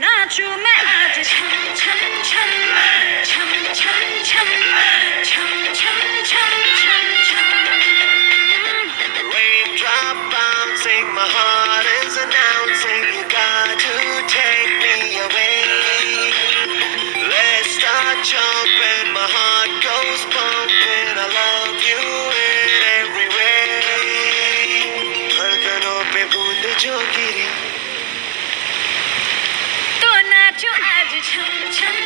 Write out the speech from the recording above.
नाचूं मैं आज छम छम छम छम छम छम छम छम छम छम छम. Raindrop bouncing, my heart is announcing you got to take me away. Let's start jumping, my heart goes pumping. I love you in every way. धड़कनों पे बूंद जो गिरी तो नाचो आज छम छम